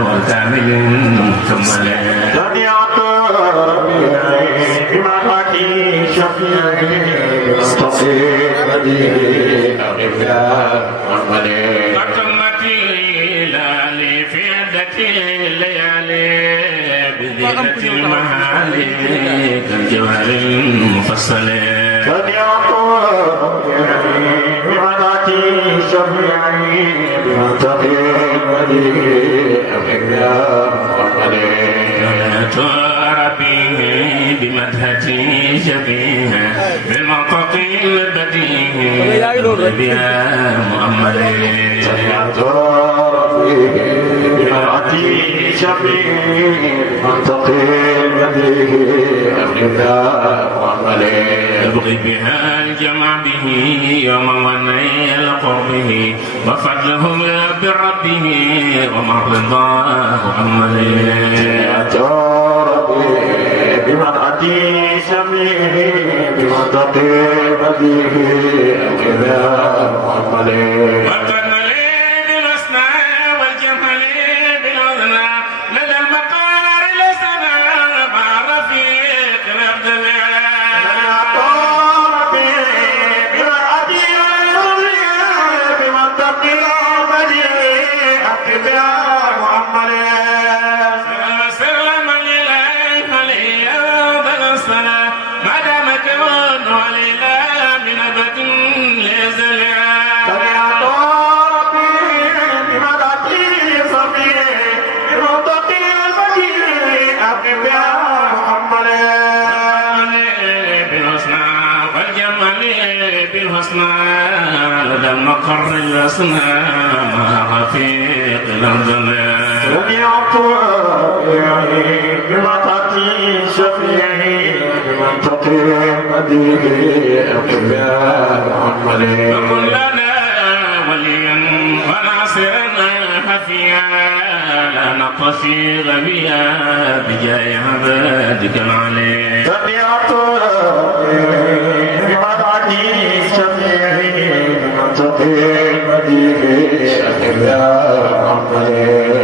وكامل كمل دنياك ربيعي بمرحتي شفيعي بمستصير بديعي أغفر والملي قدمت الليالي في عدة الليالي بزينة المعالي كالجوهر المفصل دنياك ربيعي بمرحتي شفيعي بمستصير بديعي أغفر والملي ربي بمدحتي شبيها بالمنطق البديع بها محمد سمعت ربي بمرأتي شبيه بمنطق البديع أغنى وعملي يبغي بها الجمع به يوم ونيل قربه وفضله بربه ومن رضاه عمله سمعت ربي بمرأتي شبيه بمنطق البديع أغنى وعملي مقر الأصنام رفيق الأنظمة رجعت ربيعي بمطتي شفيعي بمنطقي مديني أقبال عملي فكن لنا وليا وناصرا حفيا لا نقصي غبيا بجاه عبادك العلي رجعت ربيعي بمطتي شفيعي بمنطقي مديني أقبال عملي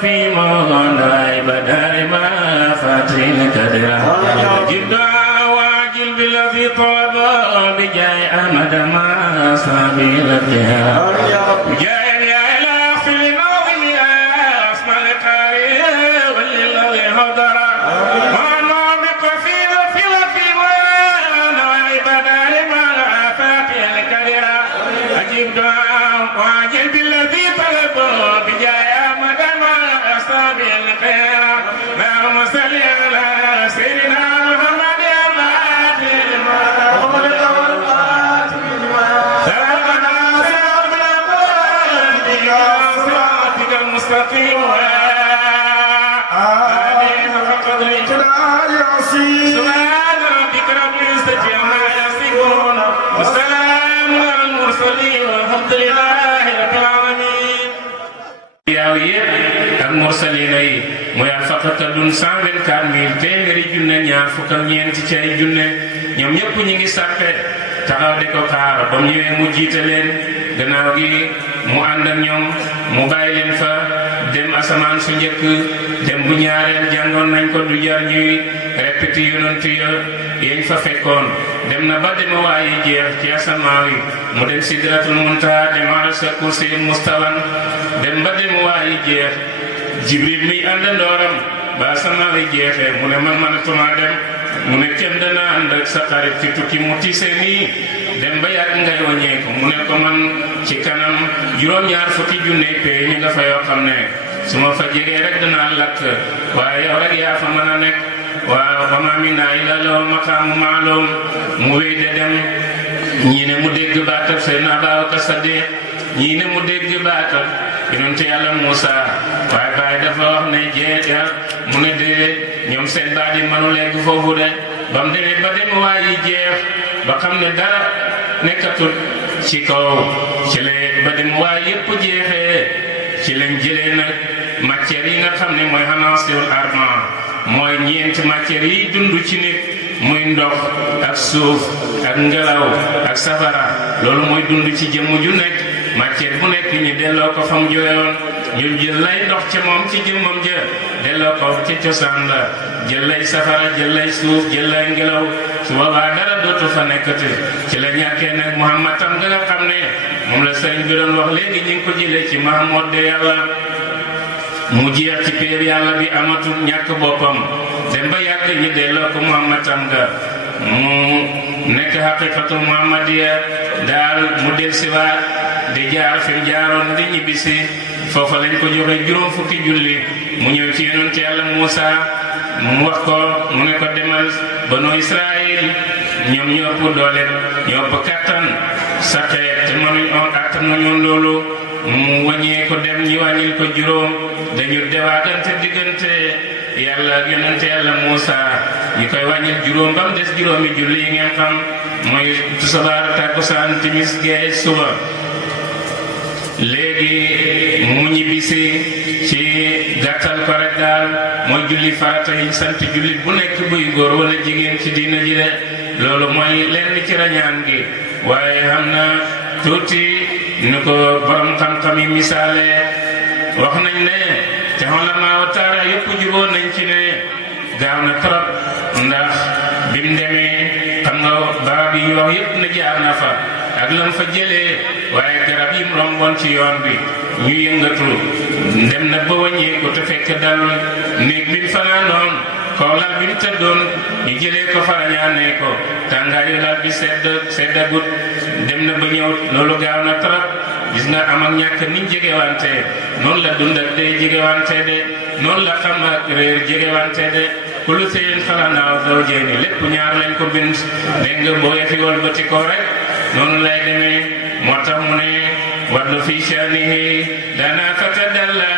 في مولاي بدار ما فاتين كدرا جد واجل بالذي طلب بجاي أحمد ما صابي لديها جاي يا إله في النظم يا أسمع القارئ ولله هدر ما بقفيل في مولاي بدار ما فاتين كدرا أجيب دعاء واجل بالذي طلب بجاي المستقيم آمين فقدر الجلال العظيم سبحان ربك رب العزة عما يصفون والسلام على المرسلين والحمد لله رب العالمين يا المرسلين yi mooy alfaqatadun 124 000 téeméeri junne ñaar fukk ak ñeenti ci ay junne ñoom ñëpp ñu ngi sàppe taxaw di ko xaar ba mu ñëwee mu jiite leen gannaaw gi mu ànd ak ñoom mu bàyyi leen fa dem asamaan su njëkk dem bu ñaareel jàngoon nañ ko du jar ñuy répété yonantu ya yañ fa fekkoon dem na ba dema waayi jeex ci asamaaw yi mu dem sidratul muntaha dem arsa kursi mustawan dem ba dema waayi jeex jibril mi àndandooram ba asamaaw yi jeexee mu ne man mënatuma dem mu ne kenn dana ànd ak sa xarit ci tukki mu tiise nii dem ba yàgg ngay wàññeeku mu ne ko man ci kanam juróom-ñaar fukki junne pay ñi nga fa yoo xam ne su ma fa jegee rek danaa lakk waaye yow rek yaa fa mën a nekk waaw wa maa minnaa illaa lahu maqaamun ma'luum mu wéy de dem ñii ne mu dégg baatab Seydina Abubakar Sadiq ñii ne mu dégg baatab yonent Yàlla Muusaa waaye baay dafa wax ne jeexal mu ne de ñoom seen baat yi mënu lekk foofu de ba mu demee ba dem waa yi jeex ba xam ne dara nekkatul ci kaw ci la ba dem waa yëpp jeexee ci lañ jëlee nag matières yi nga xam ne mooy anaasirul arba'a mooy ñeenti matières yi dund ci nit muy ndox ak suuf ak ngelaw ak safara loolu mooy dund ci jëmm ju nekk matière bu nekk ñu delloo ko fa mu jóge woon ñu jël lay ndox ca moom ci jëmmam ja delloo ko ci cosaan la jël lay safara jël lay suuf jël lay ngelaw su boobaa dara dootu fa nekkati ci la ñàkkee nag Muhammad tam nga xam ne moom la sëriñ bi doon wax léegi ñu ngi ko jëlee ci Mahmoud de yàlla mu jeex ci péer yàlla bi amatul ñàkk boppam dem ba yàgg ñi delloo ko Muhammad tam nga mu nekk haqiqatul muhammadiya daal mu del siwaat di jaar fi mu jaaroon di ñibbisi foofa lañ ko joxe juróom fukki julli mu ñëw ci yonent Yàlla Muusa mu wax ko mu ne ko demal banu Israël ñoom ñoo ëpp doole ñoo ëpp kattan sa xeet te mënuñ on attan nañu loolu mu wàññee ko dem ñi wàññil ko juróom dañu dewaagante diggante yàlla ak yonent Yàlla Muusa ñu koy wàññil juróom ba mu des juróomi julli yi ngeen xam mooy tisbaar takkusaan timis gee suba léegi mu ñibbisi ci gàttal ko rek daal mooy julli farata yi sant jullit bu nekk buy góor wala jigéen ci diina ji de loolu mooy lenn ci rañaan gi waaye xam na tuuti ni ko borom xam-xam yi misaale wax nañ ne te ulamaa wa taara yëpp jubóo nañ ci ne gaaw na trop ndax bi mu demee xam nga barab yi wax yëpp na jaar na fa ak lam fa jëlee waaye garab yi mu romboon ci yoon bi ñu yëngatu dem na ba wàññeeku te fekk dal néeg bi mu fanaanoon kaw lal bi mu tëddoon ñu jëlee ko farañaanee ko tàngaayu lal bi seddagut dem na ba ñëw loolu gaaw na trop gis nga am ak ñàkk niñ jegewante noonu la dund ak day jegewante de noonu la xam ak réer jegewante de kullu shay'in khalaqnaahu zawjayni lépp ñaar lañ ko bind dégg nga boo yefi wal ba ci ko rek noonu lay demee moo tax mu ne waddu fi sha'nihi dana fatadalla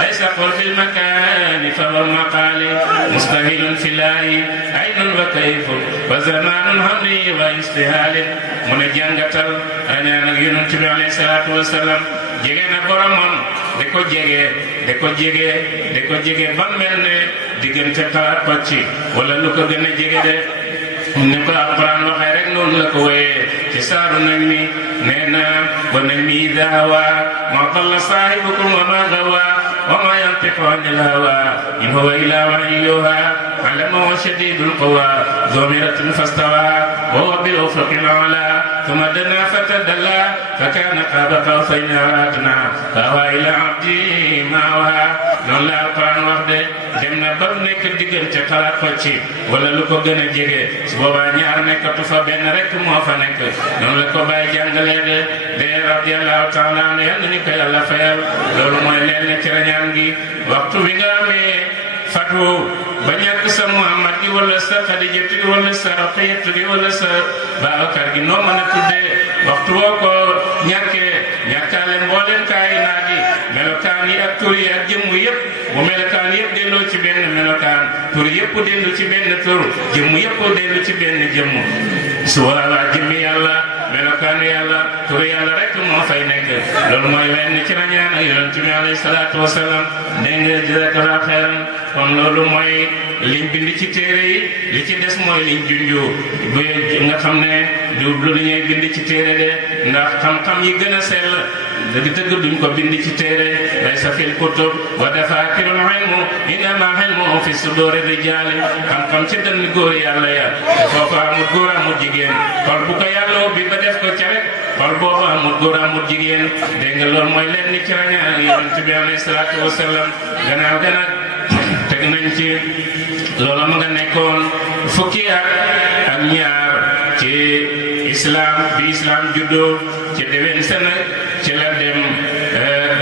laysa qul fil makani fa wal maqali mustahilun filahi aynun wa kayfun wa zamanun hamli wa istihalin mu ne jàngatal añaan ak yonent bi alayhi salaatu wa salaam jege na boromam da ko jege ba mel ne diggante xalaat pàcc wala lu ko gën a jege de ne ko alquran waxee rek noonu la ko wéyee ci saaru nañ mi nee na ba nañ mi ida hawa ma dalla saahibukum wa ma gawa wa ma yantiqu anil hawa in huwa illa wahyun yuha allamahu shadidul quwa dhu miratin fastawa wa huwa bil ufuqil a'la thumma dana fatadalla fa kana qaba qawsayni aw adna fa huwa ila abdi ma awha noonu la alquran wax de dem na ba nekk diggante xalaat ko ci wala lu ko gën a jege su boobaa ñaar nekkatu fa benn rek moo fa nekk noonu la ko bàyyi jàngalee de radiyallahu taala anhu yal nañu ko yàlla fayal loolu mooy leen ci rañaan gi waxtu bi nga amee fatu ba ñàkk sa Muhammad gi wala sa Xadijatu gi wala sa Roqiyatu gi wala sa Baabakar gi noo mën a tuddee waxtu woo ko ñàkkee ñàkkaale mbooleen kaayinaat yi melokaan yi ak tur yi ak jëmm yëpp bu melokaan yëpp delloo ci benn melokaan tur yëpp dellu ci benn tur jëmm yëpp dellu ci benn jëmm su boobaa jëmmi yàlla melokaanu yàlla turu yàlla rek moo fay nekk loolu mooy wenn ci rañaan ak yonent bi alayhi salaatu wasalaam dégg nga jazakallahu xayran kon loolu mooy liñ bind ci téere yi li ci des mooy liñ junju bu nga xam ne du lu ñuy bind ci téere de ndax xam-xam yi gën a sell dëgg-dëgg duñ ko bind ci téere laysa fil kutub wa dafaakirul ilmu innama ilmu fi suduri rijaali xam-xam ci dënn góor yàlla ya foofu amul góor amul jigéen kon bu ko yàlla bi ba def ko ca rek xol boobu amul góor amul jigéen dégg nga loolu mooy lenn ci rañaan yonent bi alayhi salaatu wasalaam gannaaw gën a teg nañ ci loolu ma nga nekkoon fukki at ak ñaar ci islam bi islam juddoo ci déwén sa nag ci la dem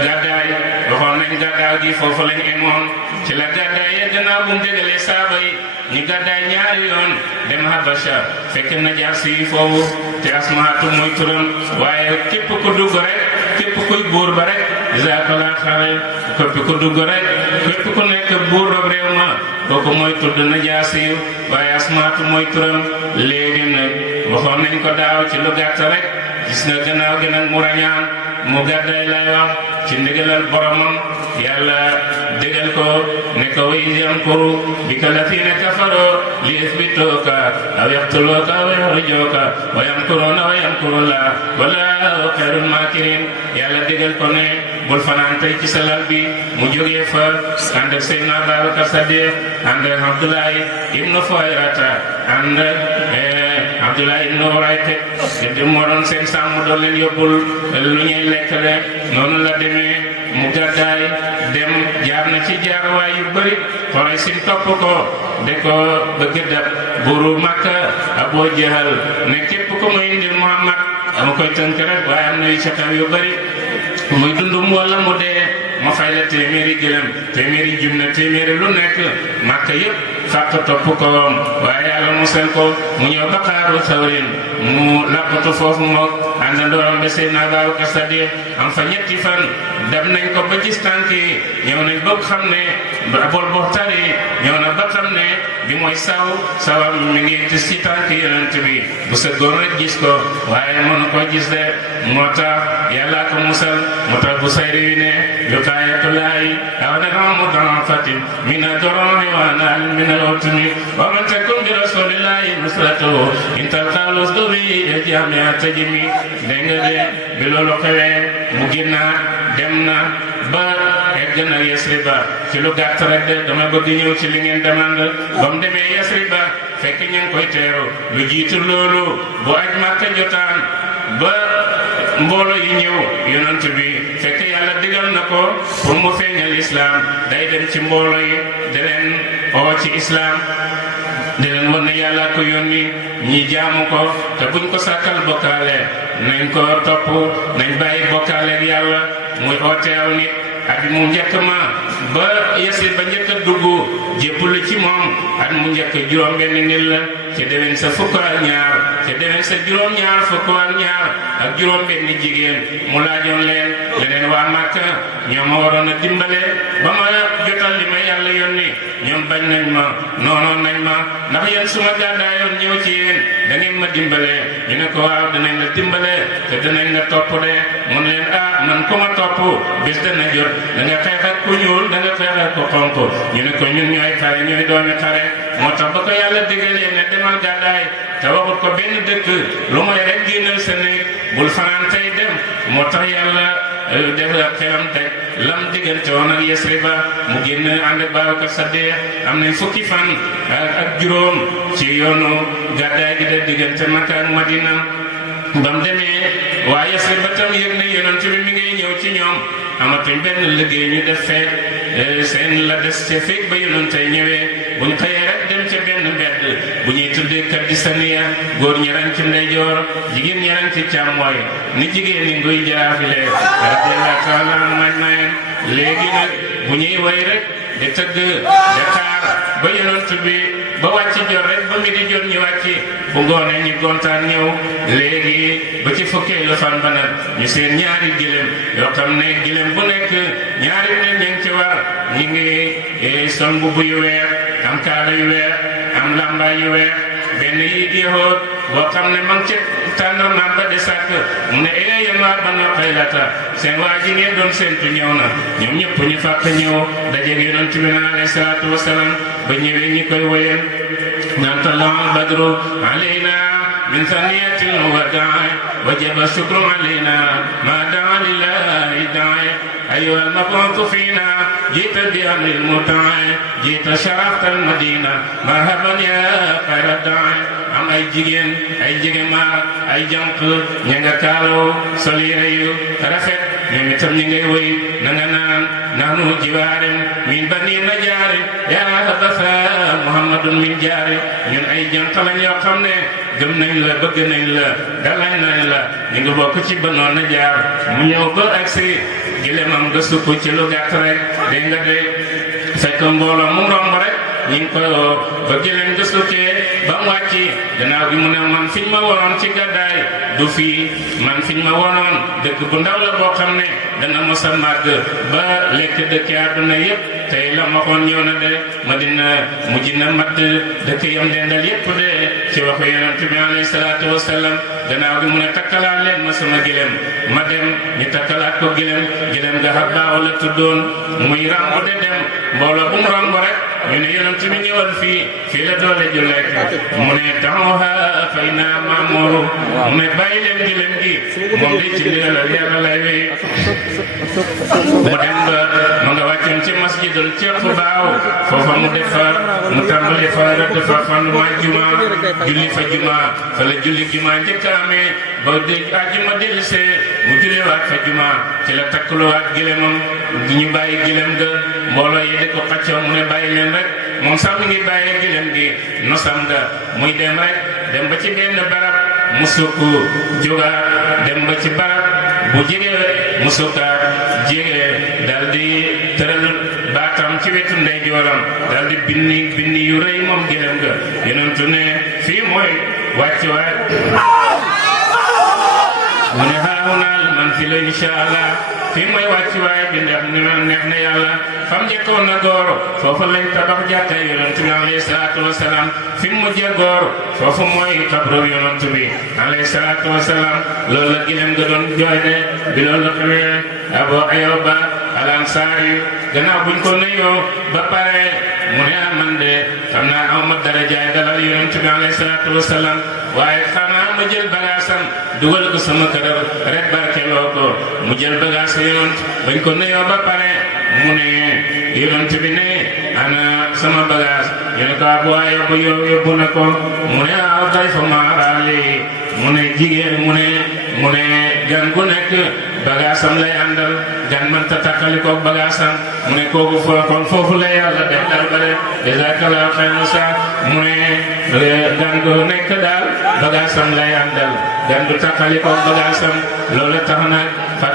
gàddaay waxoon nañ gàddaay gi foofu lañ emoon ci la gàddaay ya gannaaw bu mu dégalee saaba yi ñu gàddaay ñaari yoon dem Habasha fekk Najaasi foofu te Asmaatu mooy turam waaye képp ku dugg rek képp kuy buur ba rek jazakallahu xayran képp ku dugg rek képp ku nekk buur ba réew ma kooku mooy tudd Najaasi waaye Asmaatu mooy turam léegi nag waxoon nañ ko daaw ci lu gàtt rek gis nga gannaaw gi nag mu rañaan mu gàddaay lay wax ci ndigalal boromam yàlla dégal ko ne ko wa iz yamkuru bika llaziina kafaroo li yuthbituuka aw yaqtuluuka aw yukhrijuuka wa yamkuruuna wa yamkurullaahu wallaahu xayrul maakiriin yàlla dégal ko ne bul fanaan tey ci sa lal bi mu jógee fa ànd ak Seydina Abubakar Sadiq ànd ak Abdoulaye ibnu Fuwayrata ànd ak Abdoulaye ibnu Urayqit moo doon seen sàmm doon leen yóbbul lu ñuy lekk de noonu la demee mu gàddaay dem jaar na ci jaarawaay yu bëri Quraysh topp ko de ko bëgg dab buuru Makka Abu Jahal ne képp ko muy indil Muhammad ama koy tënk rek waaye am na yu ca kaw yu bëri muy dundum wala mu dee ma fay la téeméeri gëlëm téeméeri junne téeméeri lu nekk Makka yëpp fàq topp ko waaye yàlla musal ko mu ñëw ba Xaaru Sawrin mu làqatu foofu moom àndandooram ba Seydina Abubakar Sadiq am fa ñetti fan dem nañ ko ba gis tànk yi ñëw nañ ba xam ne bol boxtar yi ñëw na ba xam ne bi mooy sawam mi ngi tis ci tànk yonent bi bu sa góor rek gis ko waaye mënu ko gis de moo tax yàlla ko musal moo tax bu sayri wi ne wiqaayatullaahi aw mudaafatin min ad-darari wa anal min al-utmi wa man takun bi rasulillahi nusratuhu in talqaa lusdubi jami'a tajmi dégg nga de bi loolu xewee mu génnaat dem na ba egg na Yasriba ci lu gàtt rek de dama bëgg ñëw ci li ngeen demande ba mu demee Yasriba fekk ñu ngi koy teeru lu jiitu loolu bu aj Makka jotaan ba mbooloo yi ñëw yonent bi fekk yàlla digal na ko pour mu feeñal islam day dem ci mbooloo yi di leen oo ci islam di leen wan ne yàlla ko yónni ñi jaamu ko te buñ ko sàkkal bokkaale nañ ko topp nañ bàyyi bokkaale ak yàlla muy oote aw nit at mu njëkk ma ba Yasrib ba njëkk a dugg jébbalu ci moom at mu njëkk juróom benn nit la ci déwén sa fukk ak ñaar ci déwén sa juróom ñaar fukk ak ñaar ak juróom benn jigéen mu laajoon leen leneen waa Makka ñoom ma waroon a dimbale ba ma jotal li ma yàlla yónni ñoom bañ nañ ma noonoon nañ ma ndax yéen suma gàddaayoon ñëw ci yéen da ngeen ma dimbale ñu ne ko waaw danañ la dimbale te danañ la topp de mun leen man ku ma topp bis dana jot da nga xeex ak ku ñuul da nga xeex ak ku xonq ñu ne ko ñun ñooy xare ñooy doomi xare moo tax ba ko yàlla digalee ne demal gàddaay te waxut ko benn dëkk lu mooy rek génnal sa néeg bul fanaan tey dem moo tax yàlla def ak xelam teg lam diggante woon ak Yasriba mu génn ànd ak Abubakar Sadiq am nañ fukki fan ak juróom ci yoonu gàddaay gi de diggante Makka ak Madina ba mu demee waa Yasriba tam yëg ne yonent bi mi ngi ñëw ci ñoom amatuñ benn liggéey ñu def feet seen la des ca feeg ba yonent tey ñëwee buñ xëyee rek dem ca benn mbedd bu ñuy tuddee Kadisaniya góor ñi ran ci ndeyjoor jigéen ñi ran ci càmmooy ni jigéen ñi nguy jaafile radiyallahu taala majmain léegi nag bu ñuy way rek di tëgg di xaar ba yonent bi ba wàcc jot rek ba mi di jot ñu wàcc bu ngoonee ñu gontaan ñëw léegi ba ci fukkeelu fan ba nag ñu seen ñaari gëlëm yoo xam ne gëlëm bu nekk ñaari nit ñu ngi ci war ñi ngi sol mbubb yu weex am kaala yu weex am lambaay yu weex benn yi yéexoot boo xam ne ma ngi ca tàndarmaam ba di sàkk mu ne yéen waa Banu Qaylata seen waa ji ngeen doon séntu ñëw na ñoom ñëpp ñu fàq ñëw dajeeg Yonent bi alayhi salaatu wasalaam ba ñëwee ñi koy woyal naan tala'al badru alayna min thaniyatil wadaa wajaba shukru alayna ma daa lillahi da'i أيها المبعوث فينا جئت بأمر المطاع جئت شرفت المدينة مرحبا يا خير الداعي am ay jigéen maar ay jànq ña nga kaaloo sol yére yu rafet ñoom itam ñi ngay woy na nga naan nahnu jiwaarem min bani najaari yaa habasa muhammadun min jaari ñun ay jànq lañ yoo xam ne gëm nañ la bëgg nañ la dalañ nañ la ñu ngi bokk ci Banu Najaar mu ñëw ba agsi gilemam nga sukk ci lu gàtt rek dégg nga de fekk mbooloo mu romb rek ñu ngi koy woo ba gilem nga sukkee ba mu wàcc gannaaw gi mu ne man fiñ ma waroon ci gàddaay du fii man fiñ ma waroon dëkk bu ndaw la boo xam ne dana mos a màgg ba lekk dëkki àdduna yépp tey la ma xoon ñëw na de Madina mujj na mat dëkk yam dendal yépp de ci waxu yonent bi alayhi salaatu wasalaam gannaaw gi mu ne takkalaat leen ma sama gilem ma dem ñu takkalaat ko gilem nga Habbaa la tuddoon muy rambu de dem mbooloo bu mu romb rek ñu ne yonent bi ñëwal fii la doole ju lekk mu ne taxawha fay naa Maamooru mu ne bàyyi leen gilem gi moom de ci ndigalal Yàlla lay wéy mu dem ba mu nga wàccoon ci masjidul ci Xubaaw foofa mu tàmbali fa rëdd fa fondement juma julli fa juma fa la julli juma njëkk a amee ba àjjuma dellusee mu julliwaat fa juma ci la takkaluwaat gilemam ñu bàyyi gilem ga mbooloo yi di ko xaccoo mu ne bàyyi leen rek moom sax mi ngi bàyyi gilem gi nosam nga muy dem rek dem ba ci benn barab mu sukk jógaat dem ba ci barab bu jege mu sukkaat jege dal di tëral baatam ci wetu ndeyjooram dal di binni yu rëy moom gilem ga yonentu ne fii mooy wàccuwaay mu ne xaaxunaal man fi la insha allah fii mooy wàccuwaay bi ndax ni ma neex na yàlla fam njëkkoon na góor foofu lañ tabax jàkka yonent bi alayhi salaatu wasalaam fi mu mujjee góor foofu mooy xabru yonent bi alayhi salaatu wasalaam loolu la gilem ga doon jooy de bi loolu la xamee Abu Ayyuba al-Ansaari gannaaw buñ ko nuyoo ba pare mu ne man de xam naa aw ma darajaay dalal yonent bi alayhi salaatu wasalaam waaye xanaa ma jël bagaasam dugal ko sama kër rek barkeloo ko mu jël bagaas yonent bañ ko nuyoo ba pare mu ne yonent bi ne ana sama bagaas ñu ne ko Abu Ayyuba yóbbu na ko mu ne aw day fa maaraali mu ne jigéen mu ne gan gu nekk bagaasam lay àndal gan mënta takkali ko bagaasam mu ne kooku kon foofu la yàlla def dal bare jazakallahu xayran sa mu ne gan gu nekk daal bagaasam lay àndal gan du takkali ko bagaasam loolu tax na fa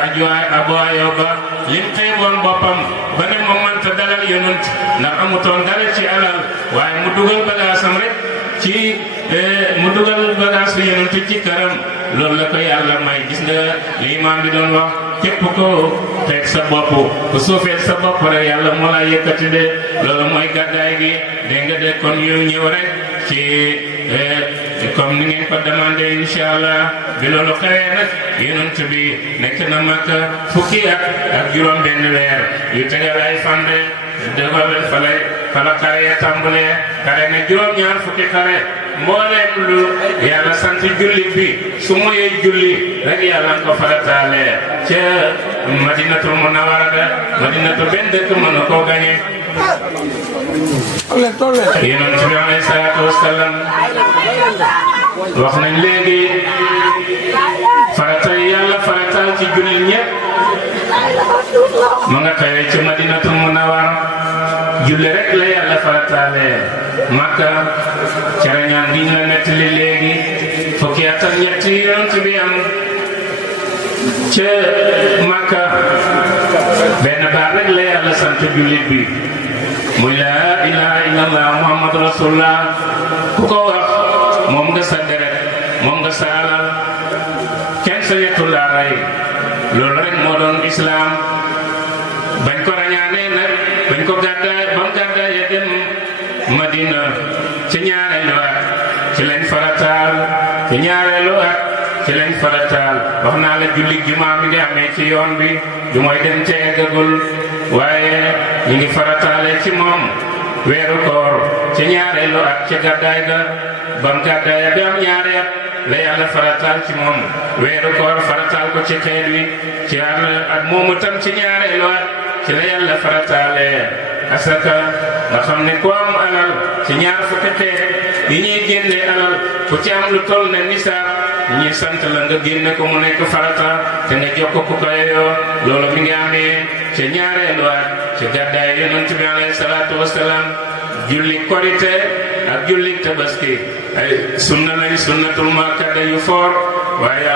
Abu Ayyuba lim xeeboon boppam ba ne moom mënta dalal yonent ndax amutoon dara ci alal waaye mu dugal bagaasam rek mu dugal bagaasu yonent ci këram loolu la ko yàlla may gis nga li imaam bi doon wax képp ko teg sa bopp ku suufeel sa bopp rek yàlla moo la yëkkati de loolu mooy gàddaay gi dégg nga de kon ñu ñëw rek ci comme ni ngeen ko demandé incha allah bi loolu xewee nag yonent bi nekk na Makka fukki at ak juróom benn weer yu tegal ay fande dëgg fa la xare ya tàmbalee xare na juróom-ñaar fukki xare mbooleem lu yàlla sant jullit bi su moyee julli rek yàlla nga ko farataalee ca Madinatul Munawwara Madinatu benn dëkk mën na koo gañe yonent bi alayhi salaatu wasalaam wax nañ léegi farata yàlla farataal ci jullit ñëpp ma nga xewee ci Madinatul Munawwara julli rek la yàlla farataalee Makka ca rañaan gi ñu la nettali léegi fukki at ak ñett yonent bi am ca Makka benn baat rek la yàlla sant jullit bi muy laa ilaha illallah muhammadu rasulullah ku ko wax moom nga sa deret moom nga sa alal kenn sa yettu laa rey loolu rek moo doon islam bañ ko rañaanee nag bañ ko gàddaay ba mu gàddaay ya dem Madina ci ñaareelu at ci lañ farataal ci ñaareelu at ci lañ farataal wax naa la julli jumaa mi ngi amee ci yoon bi du mooy dem ca eggagul waaye ñu ngi farataale ci moom weeru koor ci ñaareelu at ci gàddaay ga bam gàddaay bi am ñaari at la yàlla farataal ci moom weeru koor farataal ko ci xeet wi ci at moomu tam ci ñaareelu at ci la yàlla farataale asaka nga xam ne ku am alal ci ñaar fukki xeet yi ñuy génne alal ku ci am lu toll ne nisaab ñi sant la nga génne ko mu nekk farata te nga jox ko ku ko yeyoo loolu mi ngi amee ci ñaareelu at ci gàddaay yonent bi alayhi salaatu wasalaam julli korite ak julli tabaski ay sunna lañ sunnatul muakkada yu foor waaye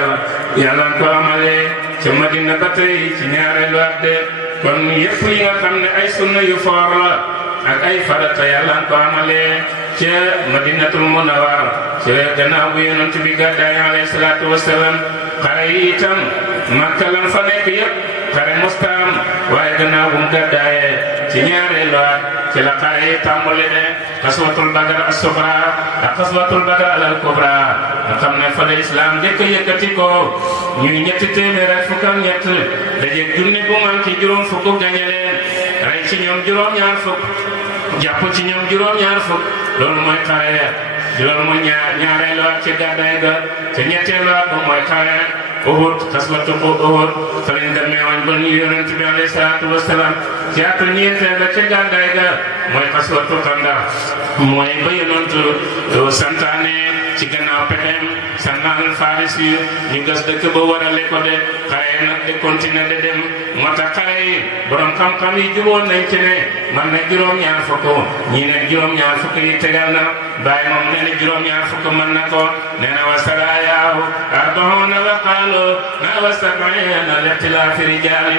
yàlla ko amalee ca Madina ba tey ci ñaareelu at de kon yëpp yi nga xam ne ay sunna yu foor la ak ay farata yàlla ko amalee ca Madinatul Munawwara ca gannaaw bu yonent bi gàddaay alayhi salaatu wasalaam xare yi itam Makka lam fa nekk yëpp xare mustaam waaye gannaaw bu mu gàddaayee ci ñaareelu at ci la xare yi tàmbali de xaswatul Badr as-Sughra ak xaswatul Badr al-Kubra nga xam ne fa la islam njëkk a yëkkati ko ñuy ñetti téeméer ak fukk ak ñett daje junni bu manqué juróom fukk gañe leen rey ci ñoom juróom-ñaar fukk jàpp ci ñoom juróom-ñaar fukk loolu mooy xare loolu mooy ñaareelu at ci gàddaay ga te ñetteelu at ba mooy xare Uhud xaswatu Uhud fa lañ demee woon ba ñu yonent bi alayhi salaatu wasalaam ci atu ñeenteel la ca gàddaay ga mooy xaswatu Xandaq mooy ba yonent santaane ci gannaaw pexeem santaan Faris yi ñu gas dëkk ba warale ko de xare nag de continuer de dem moo tax xare yi borom xam-xam yi juboon nañ ci ne man na juróom-ñaar fukk ñii ne juróom-ñaar fukk yi tegal na bàyyi moom nee na juróom-ñaar fukk mën na ko nee na wa sarayaahu arbauna wa qaalu na wa sab'iina lixtilaafi rijaali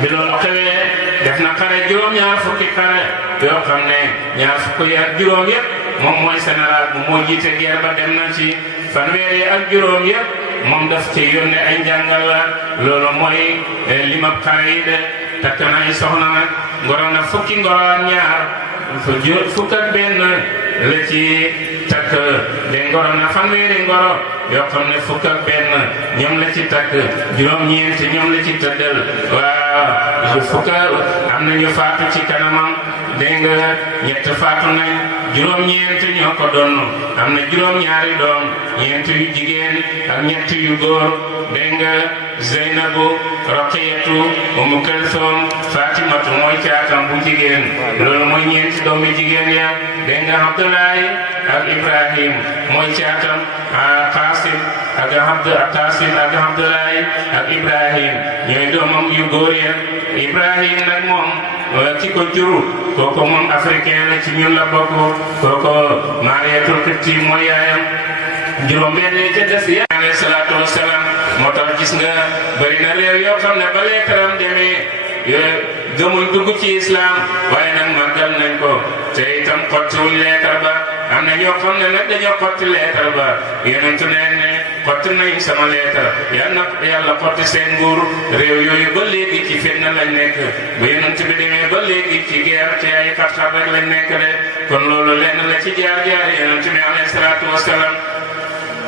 bi loolu xewee def na xare juróom-ñaar fukki xare yoo xam ne ñaar fukk yi ak juróom yëpp moom mooy général bu moo jiite guerre ba dem na ci fanweeri ak juróom yëpp moom daf ci yónne ay njàngal la loolu mooy limab xare yi de takk na ay soxna nag ngoro na fukki ngoro ak ñaar fukk ak benn la ci takk de ngoro na fanweeri ngoro yoo xam ne fukk ak benn ñoom la ci takk juróom-ñeent ñoom la ci tëddal waaw fukk am na ñu faatu ci kanamam dégg nga ñett faatu nañ juróom-ñeent ñoo ko doon am na juróom-ñaari doom ñeent yu jigéen ak ñett yu góor dégg nga Zeynabu Roqiyatu Umu Kalsoom Fatimatu mooy caatam bu jigéen loolu mooy ñeenti doomi jigéen ya dégg nga Abdoulaye ak Ibrahim mooy caatam Qasim ak Abdoulaye ak Ibrahim ñooy doomam yu góor ya Ibrahim nag moom ki ko juru kooku moom africain la ci ñun la bokk kooku Mariyatul Qibti mooy yaayam juróom-benn yi ca des ya alayhi salaatu wasalaam moo tax gis nga bëri na réew yoo xam ne ba leetaram demee gëmuñ dugg ci islam waaye nag màggal nañ ko te itam xottiwuñ leetar ba am na ñoo xam ne nag dañoo xotti leetar ba yonentu neen ne xotti nañ sama leetar yàlla xotti seen nguur réew yooyu ba léegi ci fitna lañ nekk ba yonent bi demee ba léegi ci guerre ci ay xat-xat rek lañ nekk de kon loolu lenn la ci jaar-jaar yonent bi alayhi salaatu wasalaam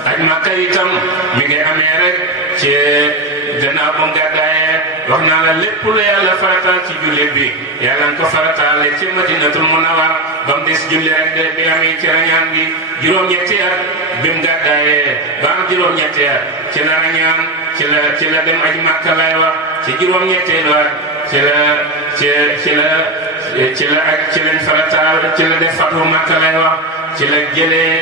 ak Makka itam mi ngi amee rek ci gannaaw bu gàddaayee wax naa la lépp lu yàlla farataal ci jullit bi yàlla nga ko farataale ci Madinatul Munawwara ba mu des julli rek de bi amee ci rañaan gi juróom-ñetti at bi mu gàddaayee ba am juróom-ñetti at ci la rañaan ci la dem aj Makka lay wax ci juróom-ñetteelu at ci lañ farataal ci la def fatu Makka lay wax ci la jëlee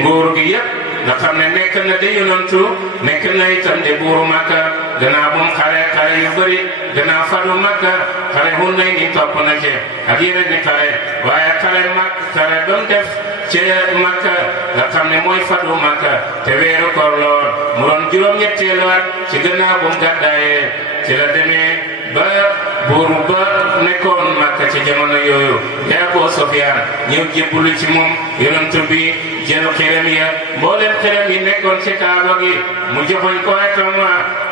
nguur gi yépp nga xam ne nekk na de yonantu nekk na itam de buuru Makka gannaaw bu mu xare yu bëri gannaaw fatu Makka xare Hunayn ni topp na ci ak yeneen di xare waaye xare ba mu def ci Makka nga xam ne mooy fatu Makka te weeru koor lool mu doon juróom-ñetteelu at ci gannaaw bu mu gàddaayee ci la demee ba buuru ba nekkoon Makka ci jamono yooyu di Abu Sufyaan ñëw jébbalu ci moom yonent bi jël xerem ya mboolem xerem yi nekkoon ci Kaaba gi mu joxoñ ko itam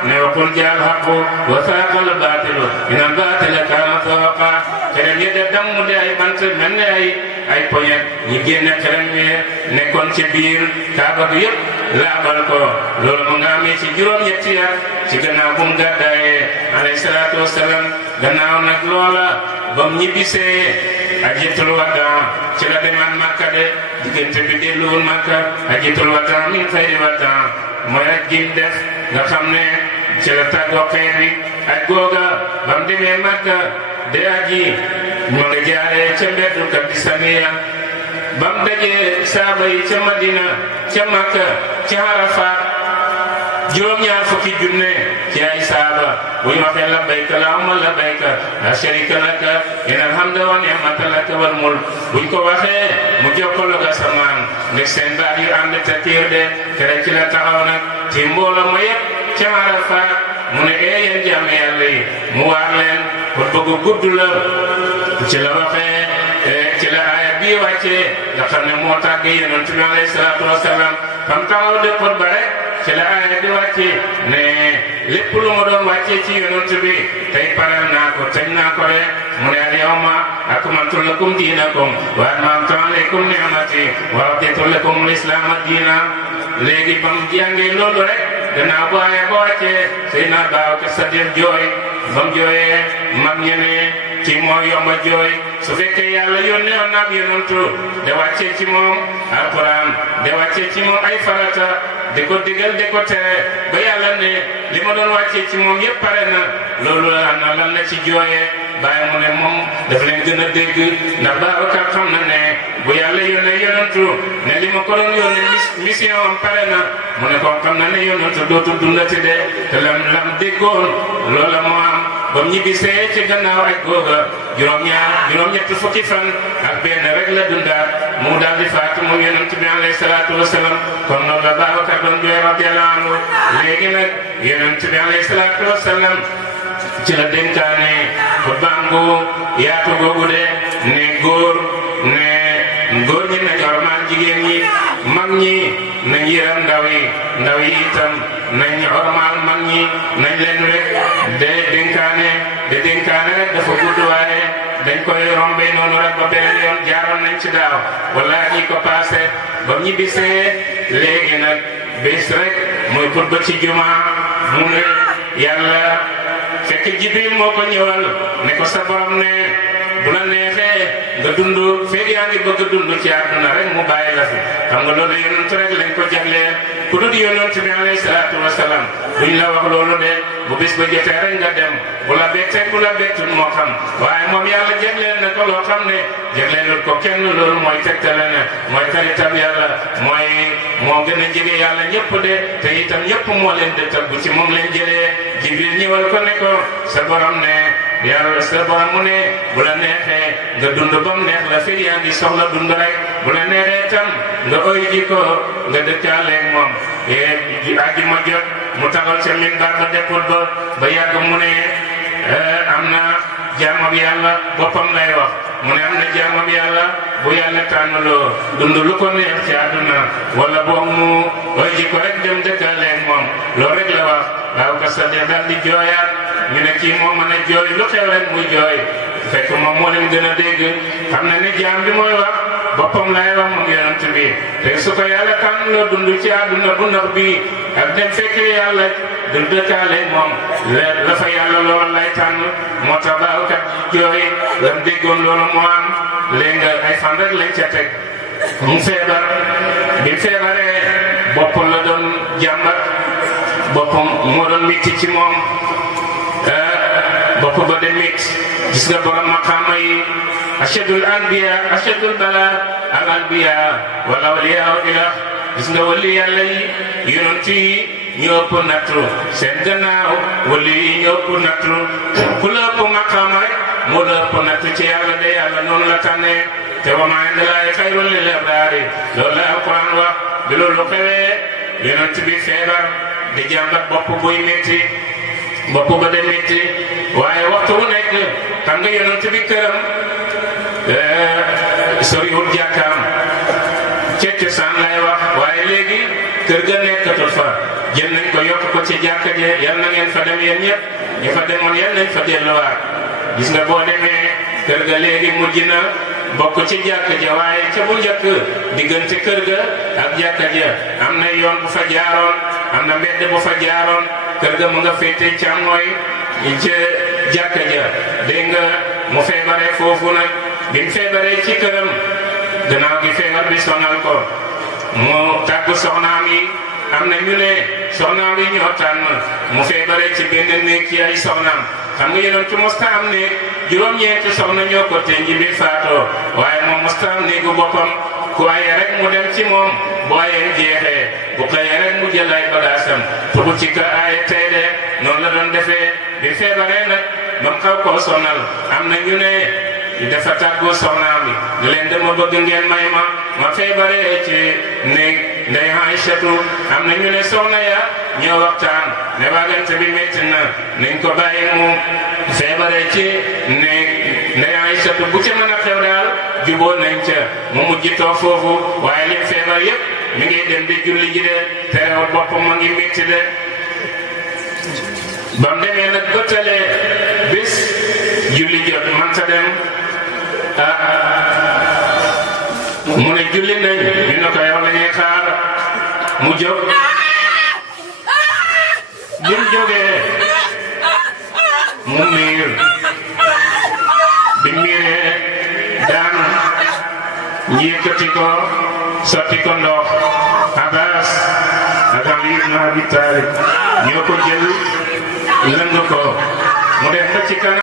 ne qul jaal haqqu wa zahaqal baatilu innal baatila kaana zahuuqa xerem yi de damm de ay bant mel ne ay poñet ñu génne xerem yi nekkoon ci biir Kaaba gi yëpp laabal ko loolu mu nga amee ci juróom-ñetti at ci gannaaw bu mu gàddaayee alayhi salaatu wasalaam gannaaw nag loola ba mu ñibbisee Hajjatul Wadaa ci la demaan Makka de diggante bi delluwul Makka Hajjatul Wadaa min xayri wadaa mooy aj gi def nga xam ne ci la tàggoo xeet wi aj googa ba mu demee Makka de aji mu nga jaaree ca mbeddu Kadisaniya ba mu dajee saaba yi ca Madina ca Makka ca Arafat juróom-ñaar fukki junne ci ay saaba bu ñu waxee labbayka allahumma labbayka la sharika laka innal hamda wa ni'mata laka wal mulk buñ ko waxee mu jokkaloo ak asamaan ndax seen baat yu ànd te tiir de kere ci la taxaw nag ci mbooloo ma yëpp ca Arafat mu ne yéen jaam yàlla yi mu waar leen pour bëgg gudd la ci la waxee ci la aaya bii wàccee nga xam ne moo tàggee yonent bi alayhi salaatu wasalaam fam taxaw de pour ba rek ci la aaya di wàccee ne lépp lu ma doon wàccee ci yonent bi tey pareel naa ko tëj naa ko rek mu ne al yawma akmaltu lakum diinakum wa atmamtu alaykum ni'mati wa raditu lakum al-islaama diina léegi ba mu jàngee loolu rek gannaaw bu aaya ba wàccee Seydina Babacar Sadiq jooy ba mu jooyee mag ñeneen ci moo yomba jooy su fekkee yàlla yónnee woon na ab yonantu de wàccee ci moom alquran de wàccee ci moom ay farata di ko digal di ko tere ba yàlla ne li ma doon wàccee ci moom yëpp pare na loolu la na lan la ci jooyee bàyyi mu ne moom daf leen gën a dégg ndax Babacar xam na ne bu yàlla yónnee yonantu ne li ma ko doon yónnee mission am pare na mu ne ko xam na ne yonantu dootul dundati de te lam déggoon loola moo am ba mu ñibbisee ci gannaaw ak googa juróom-ñetti fukki fan ak benn rek la dundaat mu daal di faatu mu yonent bi alayhi salaatu wasalaam kon loolu la Babacar doon jooy radiyallahu anhu léegi nag yonent bi alayhi salaatu wasalaam ci la dénkaane ko bangu yaatu googu de ne góor ñi nañ ormaal jigéen ñi mag ñi nañ yëram ndaw yi itam nañ ormaal mag ñi nañ leen rek de dénkaane rek dafa gudd waaye dañ koy rombe noonu rek ba beneen yoon jaaroon nañ ci daaw wala ñi ko passé ba ñibbisee léegi nag bés rek mooy pour ba ci juma mu ne yàlla fekk Jibril moo ko ñëwal ne ko sa borom ne bu la neexee nga dund feeg yaa ngi bëgg dund ci àdduna rek mu bàyyi la fi xam nga loolu yonent rek lañ ko jagleel ku dul yonent bi alayhi salaatu wasalaam duñ la wax loolu de bu bis ba jotee rek nga dem bu la bettee bu la bettul moo xam waaye moom yàlla jagleel na ko loo xam ne jagleelul ko kenn loolu mooy tegtale ne mooy xaritam yàlla mooy moo gën a jege yàlla ñëpp de te itam ñëpp moo leen de taggu ci moom leen jëlee Jibril ñëwal ko ne ko sa borom ne yàlla sa borom mu ne bu la neexee nga dund ba mu neex la fi yaa ngi soxla dund rek bu la neexee tam nga oy ji ko nga dëkkaaleeg moom aji ma jot mu taxal ca minbar ba deppul ba yàgg mu ne am na jaamam yàlla boppam lay wax mu ne am na jaamam yàlla bu yàlla tànnaloo dund lu ko neex ci àdduna wala boog mu oy ji ko rek dem dëkkaaleeg moom loolu rek la wax waaw ka sa daal di jooyaat ñu ne kii moo mën a jooy lu xew rek muy jooy fekk moom moo leen gën a dégg xam na ne jaam bi mooy wax boppam lay wax moom yonent bi te su ko yàlla tànn la dund ci àdduna bu ndax bi ak dem fekkee yàlla du dëkkaale moom la fa yàlla loolu lay tànn moo tax baawkat jooy lam déggoon loolu moo am léegi nga ay fan rek lañ ca teg mu feebar bi feebaree boppam la doon jàmbat boppam moo doon métti ci moom bopp ba de métti gis nga borom maqaama yi ashadul anbiya ashadul bala al anbiya wala awliya ila gis nga wali yàlla yi yonent yi ñoo ëpp nattu seen gannaaw wali yi ñoo ëpp nattu ku la ëpp maqaama rek moo la ëpp nattu ci yàlla de yàlla noonu la tànnee te wa maa inda Llaahi xayrun lil abraari loolu la alquran wax bi loolu xewee yonent bi feebar di jàmbat bopp buy métti bopp ba de métti waaye waxtu wu nekk xam nga yonent bi këram soriwul jàkkaam cecc saan lay wax waaye léegi kër ga nekkatul fa jël nañ ko yokk ko ci jàkka je yal na ngeen fa dem yéen ñëpp ñu fa demoon yal nañ fa delluwaat gis nga boo demee kër ga léegi mujj na bokk ci jàkka ja waaye ca bu njëkk diggante kër ga ak jàkka ja am na yoon bu fa jaaroon am na mbedd bu fa jaaroon kër ga mu nga féete càmmooy ca jàkka ja dégg nga mu feebaree foofu nag bi mu feebaree ci këram gannaaw gi feebar bi sonal ko mu tàggu soxnaam yi am na ñu ne soxnaam yi ñoo tànn mu feebaree ci benn néeg ci ay soxnaam xam nga yéen ci mosta am néeg juróom-ñeenti soxna ñoo ko tënji bi faatoo waaye moom mosta am néegu boppam ku aye rek mu dem ci moom bu ayee jeexee bu xëyee rek mu jël ay bagaasam tugu ci ka aye tey de noonu la doon defee bi feebaree nag mam xaw koo sonal am na ñu ne dafa tàggoo soxnaam yi ne leen dama bëgg ngeen may ma feebaree ci néeg ndey Aïchatu am na ñu ne soxna ya ñoo waxtaan ne wagante bi métti na nañ ko bàyyi mu feebare ci ne ndey Aïchatu bu ca mën a xew daal jubóo nañ ca mu mujj toog foofu waaye lim feebar yépp mi ngi dem di julli ji de terewul boppam ma ngi métti de bam demee nag bëttalee bis julli jot manta dem mu ne julli nañ ñu ne ko yow la ñuy xaar mu jóg bi mu jógee mu miir bi miiree daan ñi yëkkati ko sotti ko ndox Abbas ak Ali ibn Abi Talib ñoo ko jël lëng ko mu def ba ci kanam